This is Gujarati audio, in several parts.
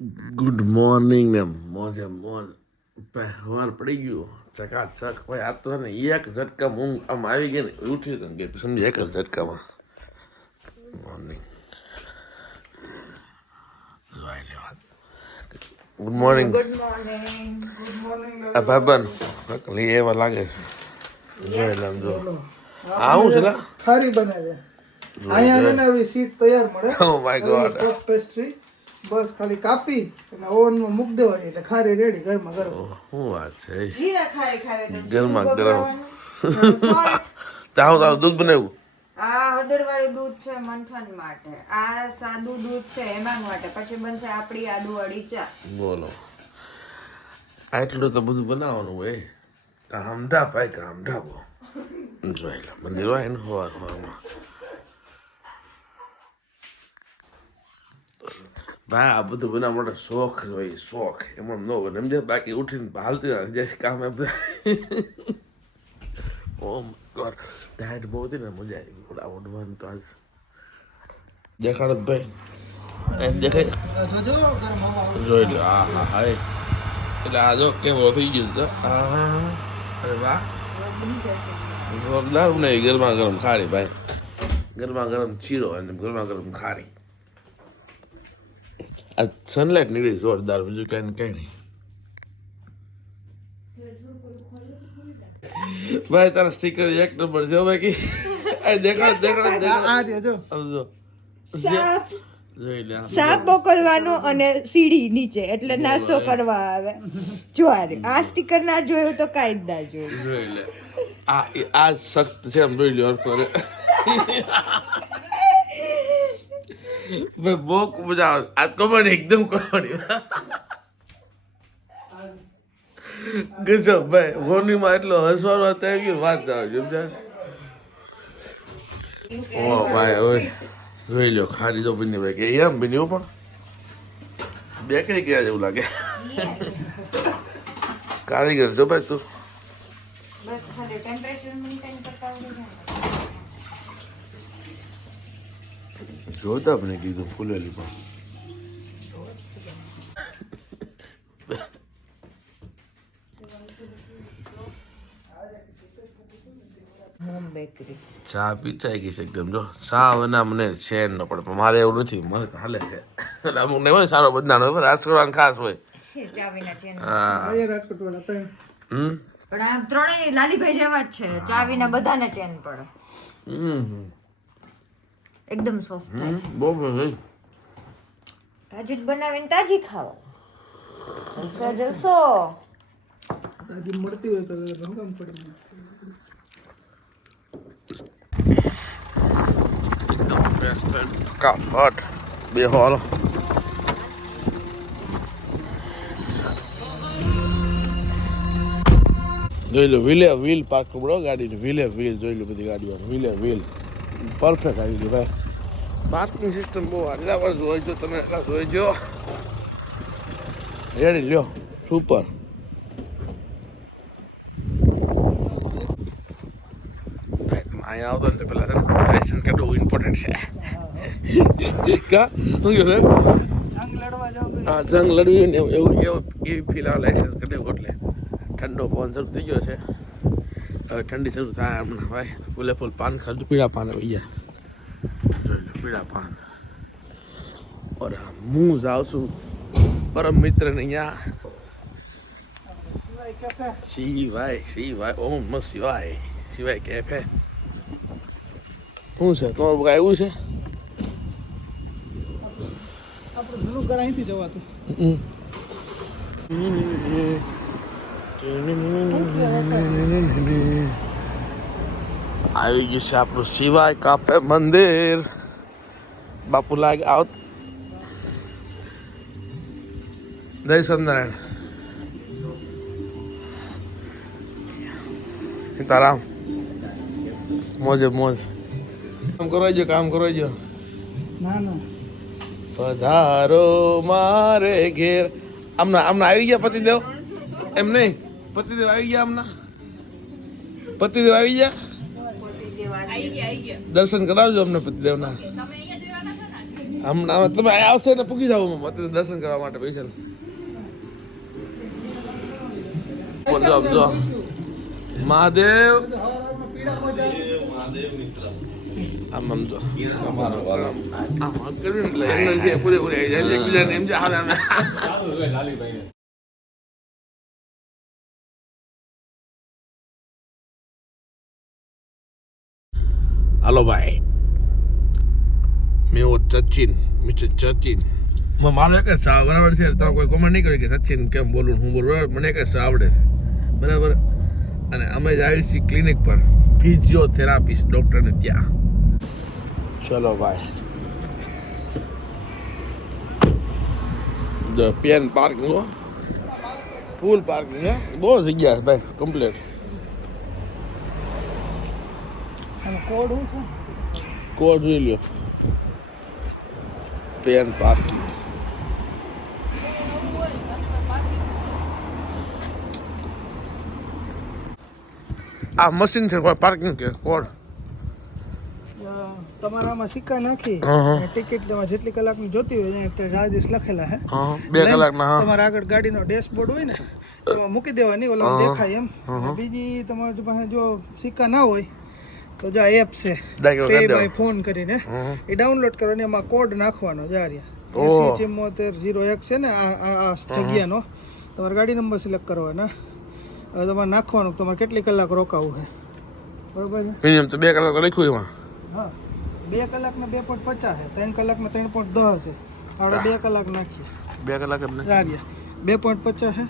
ગુડ મોર્નિંગ ને મોજે મોજ સવાર પડી ગયું ચકાચક ભાઈ આ તો ને એક ઝટકા ઊંઘ આમ આવી ગઈ ને ઉઠી તો કે સમજી એક જ ઝટકામાં morning good morning good morning. Good morning. આ ભાઈબંધ લઈ એવા લાગે છે જોઈ લે આમ જો આવું છે ને ખારી બને છે અહીંયા એને આવી સીટ તૈયાર મળે oh my god puff pastry બસ ખાલી કાપી અને ઓવનમાં મૂકી દેવાની એટલે ખારી રેડી ગરમા ગરમ શું વાત છે જીરા ખારી ખાવે તો ગરમા જીરું ગરમ બગડવાનું. તાવ દૂધ બનાવ્યું આ હળદરવાળું દૂધ છે મંથન માટે, આ સાદું દૂધ છે એમાં માટે, પછી બનશે આપણી આદુવાળી ચા. બોલો આટલું તો બધું બનાવવાનું હોય કામઢા ભાઈ કામઢા બો જોઈ લો મંદિર હોય ને સવારમાં ભાઈ આ બધું બનાવવા માટે શોખ હોય શોખ એમાં ન બને સમજે બાકી ઉઠીને હાલતી જે કામ એ બધા ઓમ ગોડ ડાયટ બહુ હતી ને મજા આવી ગઈ આવડવાનું તો આજ દેખાડો જ ભાઈ એમ દેખાય જોજો ગરમ હવા આવે જોઈ લો હા હા હા એટલે આ જો કેમેરો થઈ ગયો તો હા અરે વાહ જોરદાર બનાવી ગરમા ગરમ ખારી ભાઈ ગરમા ગરમ ચીરો અને ગરમા ગરમ ખારી આ સનલાઇટ નીકળી જોરદાર બીજું કઈ ને કઈ નહીં ભાઈ તારા સ્ટીકર એક નંબર છે ભાઈ આ દેખાડ દેખાડ આ દે જો સમજો સાપ જોઈ લે સાપ મોકલવાનો અને સીડી નીચે એટલે નાસ્તો કરવા આવે. જો આ સ્ટીકર ના જોયું તો કાંઈ જ ના જોયું. જોઈ લે આ સખ્ત છે એમ જોઈ લે અડકો રે ભાઈ બહુ મજા આવે આ કમાણી એકદમ કમાણી ગજબ ભાઈ મોર્નિંગમાં એટલો હસવાનો આવી ગયો વાત આવે સમજાય ઓ ભાઈ ઓય જોઈ લો ખારી તો બની ભાઈ કે એમ બન્યું પણ બેકરી ક્યાં જેવું લાગે કારીગર છો ભાઈ તું બસ ખાલી ટેમ્પરેચર મેન્ટેન કરતા આવડે છે. જોતા મને કીધું ફૂલેલી પણ હોમ બેકરી. ચા પીચાઈ ગઈ છે એકદમ જો ચા વના મને ચેન ન પડે પણ મારે એવું નથી મને તો હાલે છે એટલે અમુક ને હોય સારો બદનાનો હોય રાજકારણ ખાસ હોય ચાવીના ચેન. હા અહીંયા રાજકોટ વાળા ત્રણ પણ આ ત્રણેય લાલીભાઈ જેવા જ છે. ચાવીના બધાને ચેન પડે, એકદમ સોફ્ટ થાય. બહુ ભાઈ તાજી જ બનાવીને તાજી ખાઓ. જલસો જલસો. તાજી મળતી હોય તો રંગામ પડી એકદમ ફ્રેશ કાપટ બે હોલ જોઈ લો વ્હીલ પાર્ક બડો ગાડીને વ્હીલ જોઈ લો બધી ગાડીઓ વ્હીલ પરફેક્ટ આવી ગઈ ભાઈ પાર્કિંગ સિસ્ટમ બહુ આટલા વર્ષ જોઈજો તમે એટલા જોઈજો રેડી લ્યો સુપર અહીંયા આવતો ને પેલા લાયસન્સ કાઢવું ઇમ્પોર્ટન્ટ છે કા શું કહ્યું જંગ લડવા જાવ હા જંગ લડવી ને એવું એવી ફીલ આવે લાયસન્સ કાઢવું એટલે ઠંડો પવન શરૂ થઈ ગયો છે હવે ઠંડી શરૂ થાય હમણાં ભાઈ ફૂલે ફૂલ પાન ખાધું પીળા પાન આવી ગયા જોઈ લો પીળા પાન ઓર હું જાઉં છું પરમ મિત્ર ને અહીંયા શિવાય ઓમ નમઃ શિવાય કેફે શું છે તમારું કાંઈ એવું છે આપણું જૂનું ઘર અહીંથી જવાતું આવી ગયું છે આપણું શિવાય કાફે મંદિર બાપુ લાગે આવત જય સત્યનારાયણ સીતારામ મોજે મોજ કામ કરો ના ના પધારો મારે ઘેર આમના આવી ગયા પતિદેવ એમ નહીં પતિદેવ આવી ગયા આમના પતિદેવ આવી ગયા દર્શન કરાવજો અમને પતિદેવના હમણાં તમે અહીંયા આવશો એટલે પૂકી જાવ અત્યારે દર્શન કરવા માટે પૈસા બોલો જો મહાદેવ આમ આમ જો આમ કર્યું એટલે એનર્જી પૂરેપૂરી આવી જાય એકબીજાને એમ જ હાથ હાલો ભાઈ મેં સચિન મિસ્ટર સચિન મારો એક જ બરાબર છે તો કોઈ કોમેન્ટ નહીં કરી કે સચિન કેમ બોલું હું બોલું બરાબર મને એક જ આવડે છે બરાબર અને અમે જ આવી છીએ ક્લિનિક પર ફિઝિયોથેરાપિસ્ટ ડૉક્ટરને ત્યાં ચલો ભાઈ the pen parking full parking હે બહુ જગ્યા છે ભાઈ કમ્પ્લીટ કોડ હું છું કોડ જોઈ લ્યો પેન પાર્કિંગ આ મશીન છે પાર્કિંગ કે કોડ તમારામાં સિક્કા નાખી ટિકિટ લેવા જેટલી કલાકની જોતી હોય ત્યાં ચાર્જીસ લખેલા હે 2 કલાકના તમારા આગળ ગાડીનો ડેશબોર્ડ હોય ને એમાં મૂકી દેવાની ઓલા દેખાય એમ બીજી તમારી પાસે જો સિક્કા ના હોય તો જો એપ છે પે બાય ફોન કરીને એ ડાઉનલોડ કરવાની એમાં કોડ નાખવાનો જારિયા 807401 છે ને આ જગ્યાનો તમારા ગાડી નંબર સિલેક્ટ કરવાના હવે તમારે નાખવાનું તમારે કેટલી કલાક રોકાવું છે બરોબર છે મિનિમમ તો 2 કલાક લખ્યું એમાં હા 2 કલાકના 2.50 છે 3 કલાકના 3.10 છે આપણે 2 કલાક નાખીએ 2 કલાક જ જારિયા 2.50 છે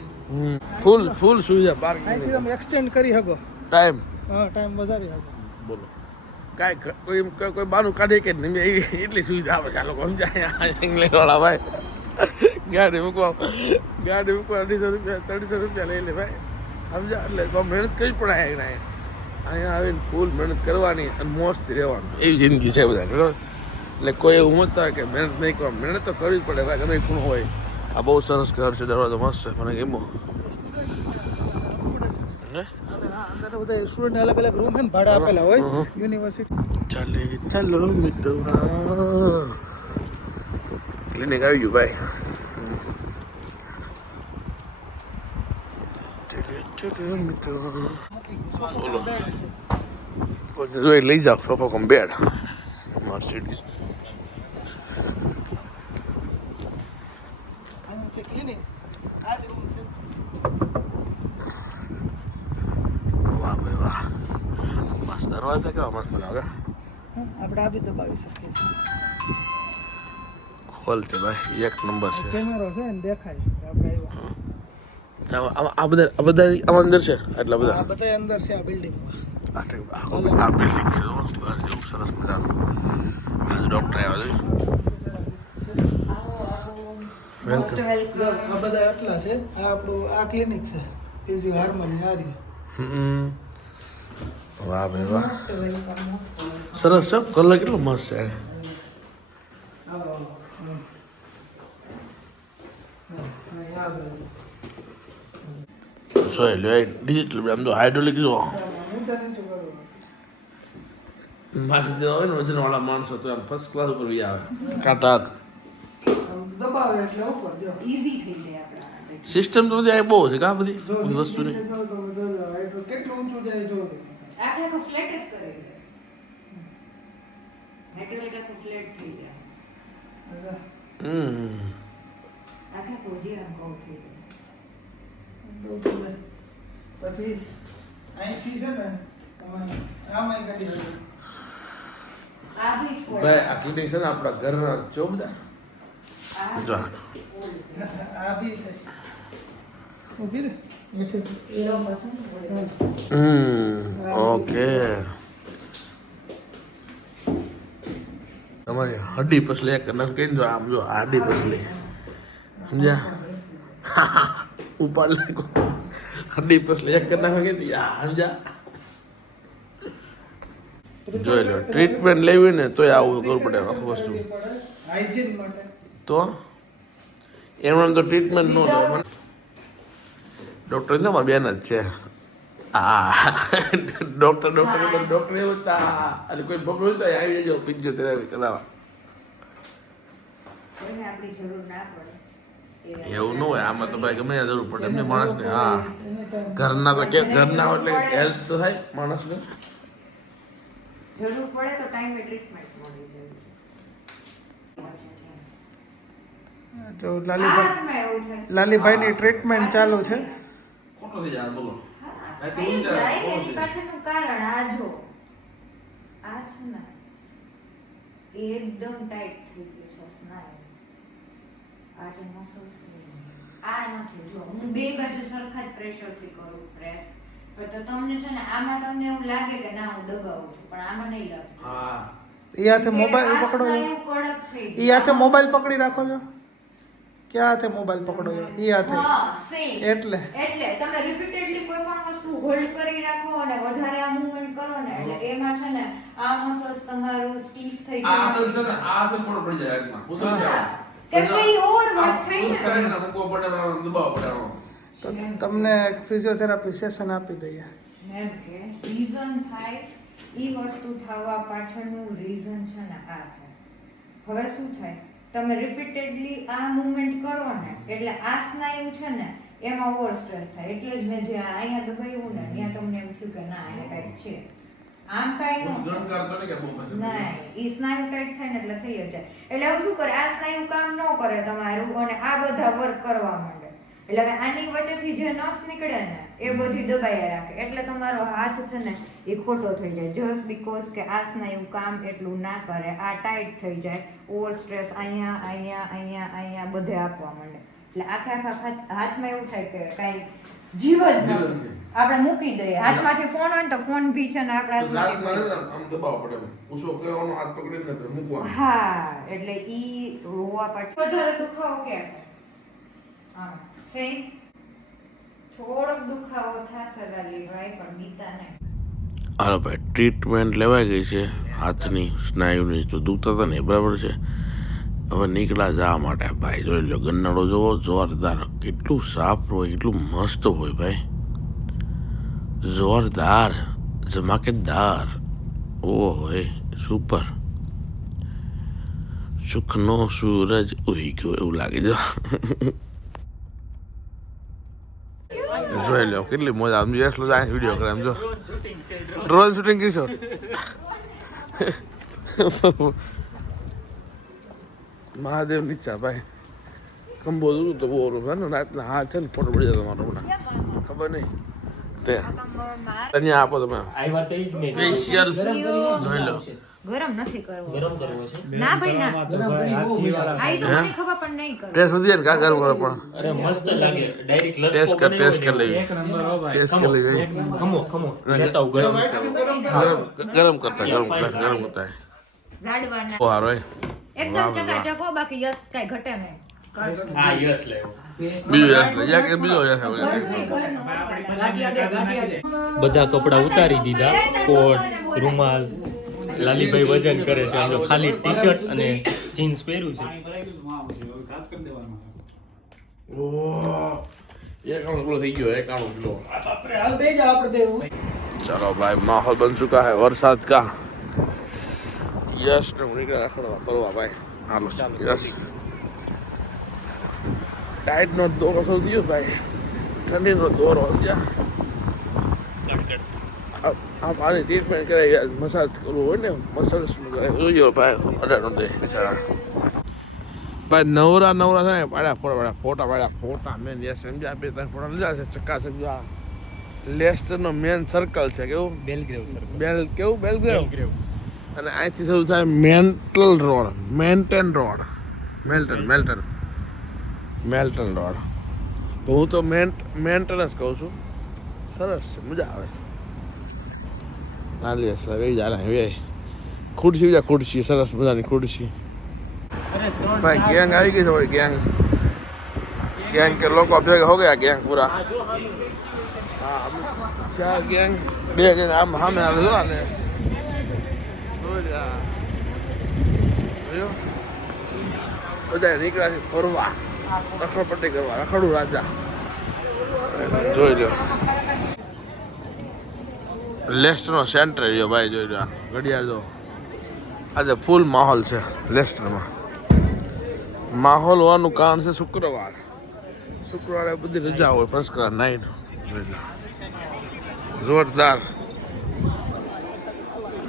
ફૂલ સુવિધા પાર્કિંગ અહીંથી તમે એક્સટેન્ડ કરી શકો ટાઈમ હા ટાઈમ વધારી શકો બોલો કાંઈ કોઈ બાનું કાઢે કે નહીં એટલી સુવિધા આવે છે આ લોકો સમજાય ઇંગ્લિશ વાળા ભાઈ ગાડી મૂકવા 250 રૂપિયા 300 રૂપિયા લઈ લે ભાઈ સમજા એટલે તો મહેનત કરવી પડે અહીંયા આવીને ફૂલ મહેનત કરવાની અને મોજથી રહેવાનું એવી જિંદગી છે બધા બરાબર એટલે કોઈ એવું સમજતા હોય કે મહેનત નહીં કરવા મહેનત તો કરવી જ પડે ભાઈ ગમે ખૂણો હોય આ બહુ સરસ ઘર છે દરવાજો મસ્ત છે મને ગમ્યો બધા સ્ટુડન્ટ અલગ અલગ રૂમ છે ને ભાડા આપેલા હોય યુનિવર્સિટી ચાલો મિત્રો ક્લિનિક આવી ગયું ભાઈ ચલો મિત્રો બોલો જોઈ લઈ જાઓ sofa cum bed Mercedes clinic આ રૂમ છે વાહ ભાઈ વાહ મસ્ત દરવાજા કેવા મસ્ત લાગે આપણે આ બી દબાવી શકીએ છીએ ખોલ છે ભાઈ એક નંબર છે કેમેરો છે ને દેખાય આપણે આવ્યા આ બધા આમાં અંદર છે આટલા બધા આ બધા અંદર છે આ બિલ્ડિંગમાં આ બિલ્ડિંગ છે ઘર જેવું સરસ મજાનું આ ડૉક્ટર આવ્યા છે આ બધા આટલા છે આ આપણું આ ક્લિનિક છે ફિઝિયો હાર્મોની આ રહી વાહ ભાઈ વાહ સરસ છે કલર કેટલો મસ્ત છે જોઈ લો ડિજિટલ આમ તો હાઇડ્રોલિક જો મારી જે હોય ને વજનવાળા માણસો તો આમ ફર્સ્ટ ક્લાસ ઉપર આવે કાંટાક દબાવે એટલે ઉપર જો ઈઝી થઈ જાય આપણા સિસ્ટમ તો બધી બહુ છે કા બધી વસ્તુની કેટલું ઊંચું જાય જો આખે આખો ફ્લેટ જ કરે છે હાઇડ્રોલિક આખો ફ્લેટ થઈ જાય આખા પોજી આખો થઈ જાય પછી અહીંથી છે ને તમે આમાં કાઢી લો આ બી ભાઈ આ ક્લિનિક છે ને આપણા ઘરના જો બધા જો આ બી છે ઊભી રે એનો પસંદ ઓકે તમારી હड्डी પસલી એક નર કઈ જો આમ જો હड्डी પસલી સમજ્યા ઉપાડ લાગો હड्डी પસલી એક નાખ કે સમજ્યા જોઈ લો ટ્રીટમેન્ટ લેવી ને તોય આવું કરવું પડે આખું વસ્તુ હાઇજીન માટે તો એમને તો ટ્રીટમેન્ટ ન લે ડૉક્ટર ને મારા બેન જ છે ડૉક્ટર એવું હતા અને કોઈ પ્રોબ્લેમ હોય તો આવી જજો ફિઝિયોથેરાપી કરાવવા આપણી જરૂર ના પડે એવું ન હોય આમાં તો ભાઈ ગમે ત્યાં જરૂર પડે એમને માણસને હા ઘરના તો કે ઘરના એટલે હેલ્પ તો થાય માણસને જરૂર પડે તો ટાઈમે ટ્રીટમેન્ટ મળી જાય તો લાલીભાઈની ટ્રીટમેન્ટ ચાલુ છે. ખોટો થઈ જાય બોલો થઈ જાય એની પાછળનું કારણ આ જો આ છે ને એકદમ ટાઈટ થઈ ગયું છે સ્નાયુ આ જે મસલ્સ આ નથી જો હું બે બાજુ સરખા જ પ્રેશરથી કરું પ્રેસ પણ તો તમને છે ને આમાં તમને એવું લાગે કે ના હું દબાવું છું પણ આમાં નહીં લાગે હા એ હાથે મોબાઈલ પકડો છો, કડક થઈ એ હાથે મોબાઈલ પકડી રાખો છો, ક્યાં હાથે મોબાઈલ પકડો છો, એ હાથે હા સેમ એટલે તમે રિપીટેડલી કોઈ પણ વસ્તુ હોલ્ડ કરી રાખો અને વધારે આ મૂવમેન્ટ કરો ને એટલે એમાં છે ને આ મસલ્સ તમારું સ્ટીફ થઈ આ જાય તો છે ને આ તો ખોટો પડી જાય હાથમાં ઉતરી જાય કે કઈ ઓવરવર્ક થઈ પુશ જાય કરીને મૂકવો પડે ને દબાવ પડે આનો. તો તમને ફિઝિયોથેરાપી સેશન આપી દઈએ. એમ કે રીઝન થાય ઈ વસ્તુ થવા પાછળનું રીઝન છે ને આ થાય. હવે શું થાય તમે રિપીટેડલી આ મૂવમેન્ટ કરો ને એટલે આ સ્નાયુ છે ને એમાં ઓવર સ્ટ્રેસ થાય એટલે જ મેં જે અહીંયા દબાવ્યું ને ત્યાં તમને એમ થયું કે ના અહીંયા કંઈક છે આમ કાંઈ ન જન કરતો ને કે બહુ પછી ના ઈ સ્નાયુ ટાઈટ થાય ને એટલે થઈ જ જાય એટલે હવે શું કરે આ સ્નાયુ કામ ન કરે તમારું અને આ બધા વર્ક કરવા માંડે એટલે હવે આની વચ્ચેથી જે નસ નીકળે ને એ બધી દબાયા રાખે એટલે તમારો હાથ છે ને એ ખોટો થઈ જાય જસ્ટ બીકોઝ કે આ સ્નાયુ કામ એટલું ના કરે આ ટાઈટ થઈ જાય ઓવર સ્ટ્રેસ અહીંયા બધે આપવા માંડે એટલે આખા હાથમાં એવું થાય કે કાંઈ જીવ જ નથી આપણે મૂકી દઈએ હાથમાંથી ફોન હોય ને તો ફોન ભી છે ને આપણા રાતમાં ને આમ દબાવ પડે પૂછો કરવાનો હાથ પકડીને મૂકવાનો હા એટલે ઈ રોવા પાછળ વધારે દુખાવો ક્યાં છે હા સેમ થોડોક દુખાવો થશે લાલીભાઈ પણ બીતા નહીં હાલો ભાઈ ટ્રીટમેન્ટ લેવાઈ ગઈ છે હાથની સ્નાયુની તો દુખતા હતા ને બરાબર છે હવે નીકળ્યા જવા માટે ભાઈ જોઈ લો ગન્નાળો જોવો જોરદાર કેટલું સાફ હોય કેટલું મસ્ત હોય ભાઈ જોરદાર ધમાકેદાર ઓ હોય સુપર સુખનો સૂરજ ઉઈ ગયો એવું લાગે જો જોઈ લો કેટલી મજા આમ એટલો જ વિડીયો કરે આમ જો ડ્રોન શૂટિંગ કરીશો મહાદેવ નીચા ભાઈ કંબો દૂર તો બહુ છે ને રાતના હા છે ને ફોટો પડી જાય તમારો હમણાં ખબર નહીં તે અહીંયા આપો તમે ફેશિયલ જોઈ લો ગરમ નથી કરવો ના ભાઈ ના આ તો મને ખબર પણ નહીં કરો ટેસ્ટ વધી જાય ને કા ગરમ કરો પણ અરે મસ્ત લાગે ડાયરેક્ટ ટેસ્ટ કરી લેવી ટેસ્ટ કરી લેવી ખમો લેતા હું ગરમ કરતા લાડવાના ઓ હારો એકદમ ચકાચક હો બાકી યસ કાઈ ઘટે નહીં હા યસ લેવો બધા કપડા ઉતારી દીધા કોટ રૂમાલ લાલીભાઈ વજન કરે છે જો ખાલી ટી-શર્ટ અને જીન્સ પહેર્યું છે चलो भाई माहौल बन चुका है बरसात का यस करवा भाई हालो यस टाइट नो दौरो सौ थी भाई ठंडी नो दौरो आप आने ट्रीटमेंट करे मसाज करो हो ने मसाज જોઈએ ભાઈ અડાડો દે બિચારા ભાઈ નવરા છે ને પાડ્યા ફોટા મેન યસ સમજ્યા બે ત્રણ ફોટા લીધા છે ચક્કા સમજ્યા લેસ્ટરનો મેન સર્કલ છે કેવું બેલગ્રેવ સર બેલગ્રેવ અને અહીંથી શરૂ થાય મેલ્ટન રોડ હું તો મેન્ટન જ કહું છું સરસ છે મજા આવે છે ખુરશી સરસ મજાની ખુરશી ભાઈ ગેંગ આવી ગઈ છે ભાઈ ગેંગ के लोग अब हो गया गैंग पूरा क्या गैंग બે ગેંગ આમ સામે આવે જો ને બધા નીકળ્યા છે ફરવા રખડપટ્ટી કરવા રખડું રાજા જોઈ લો લેસ્ટરનો સેન્ટર રહ્યો ભાઈ જોઈ લો ઘડિયાળ જો આજે ફૂલ માહોલ છે લેસ્ટરમાં માહોલ હોવાનું કારણ છે શુક્રવારે બધી રજા હોય ફર્સ્ટ ક્લાસ નાઇટ જોરદાર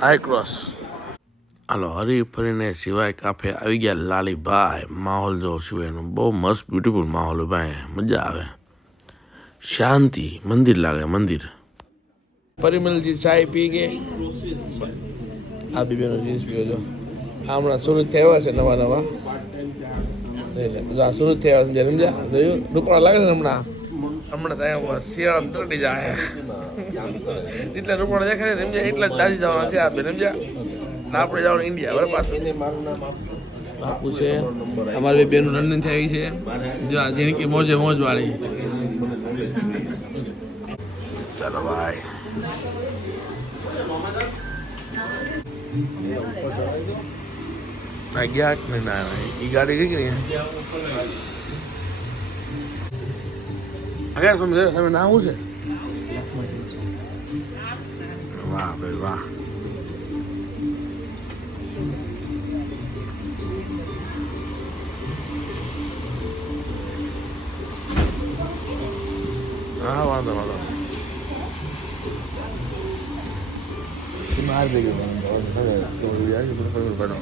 હાઈ ક્રોસ. હાલો હરી ફરીને સિવાય કાફે આવી ગયા લાલીભાઈ. માહોલ જો સિવાયનો બહુ મસ્ત બ્યુટીફુલ માહોલ ભાઈ, મજા આવે, શાંતિ, મંદિર લાગે મંદિર. પરિમલજી ચાય પી ગઈ. આ બીબીનો જીન્સ પીવો જો. આ હમણાં સુરત થયા છે નવા બધા સુરત થયા છે સમજ્યા જોયું રૂપાળા લાગે છે હમણાં ત્યાં શિયાળા તરડી જાય એટલા રૂપાળા દેખાય ને સમજ્યા એટલા જ દાદી જવાના છે આ બેન સમજ્યા. આપણે જવાનું ઇન્ડિયા બરાબર પાછું. બાપુ છે અમારી બે બેનું લંડન થઈ છે જો જેની કે મોજ વાળી. ચાલો ભાઈ ગયા જ નહીં ના એ ગાડી ગઈ કે નહીં અગર સમજે તમે ના શું છે. વાહ ભાઈ વાહ. હા વાંધો બહાર ભેગી પડો.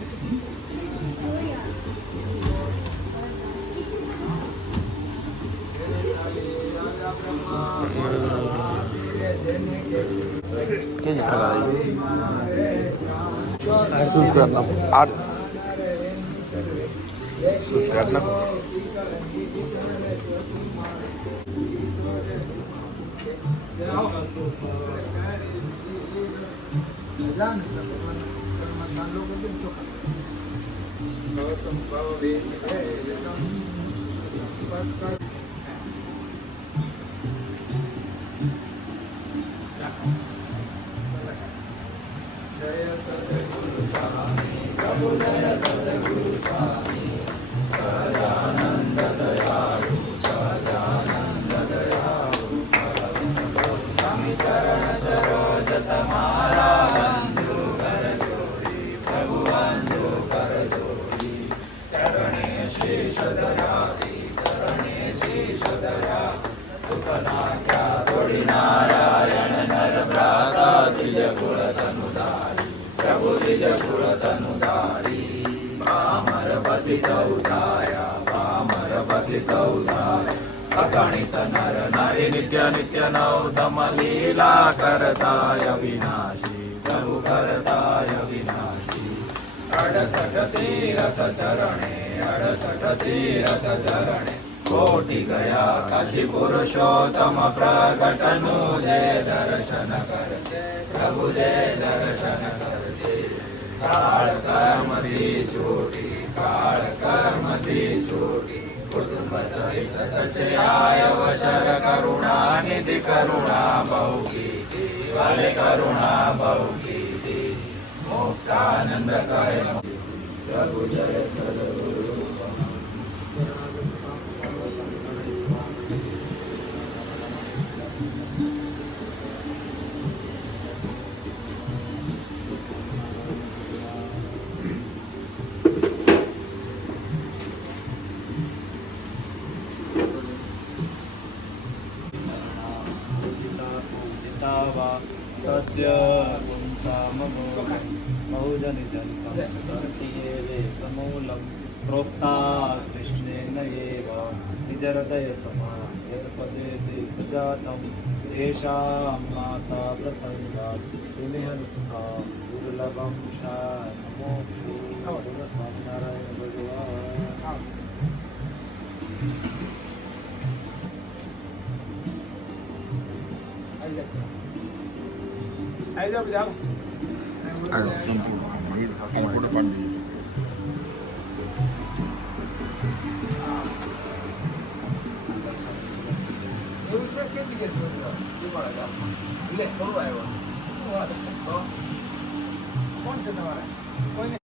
અગણિત નર નારી નિત્ય નિત્ય નવતમ લીલા કરતાય વિનાશી પ્રભુ કરતાય વિનાશી. 68 તીરથ ચરણે કોટી ગયા કાશી પુરુષોત્તમ પ્રગટનું જે દર્શન કરશે પ્રભુ જે દર્શન કરશે. કાળ કર્મથી છૂટી કુટુંબ સહિત થશે અવસર કરુણા નિધિ કરુણા બહુ કીધી વાલે કરુણા બહુ કીધી. મુક્તાનંદ કહે પ્રભુ જય સદગુરુ. सत्य बहुजन समूलम प्रोक्ता कृष्णेन एव निजहृदय समापदे जातम तेषां माता प्रसन्नात् सुनिहन्ता दुर्लभं नमो स्वामिनारायण भगवान. કોણ છે તમારે કોઈને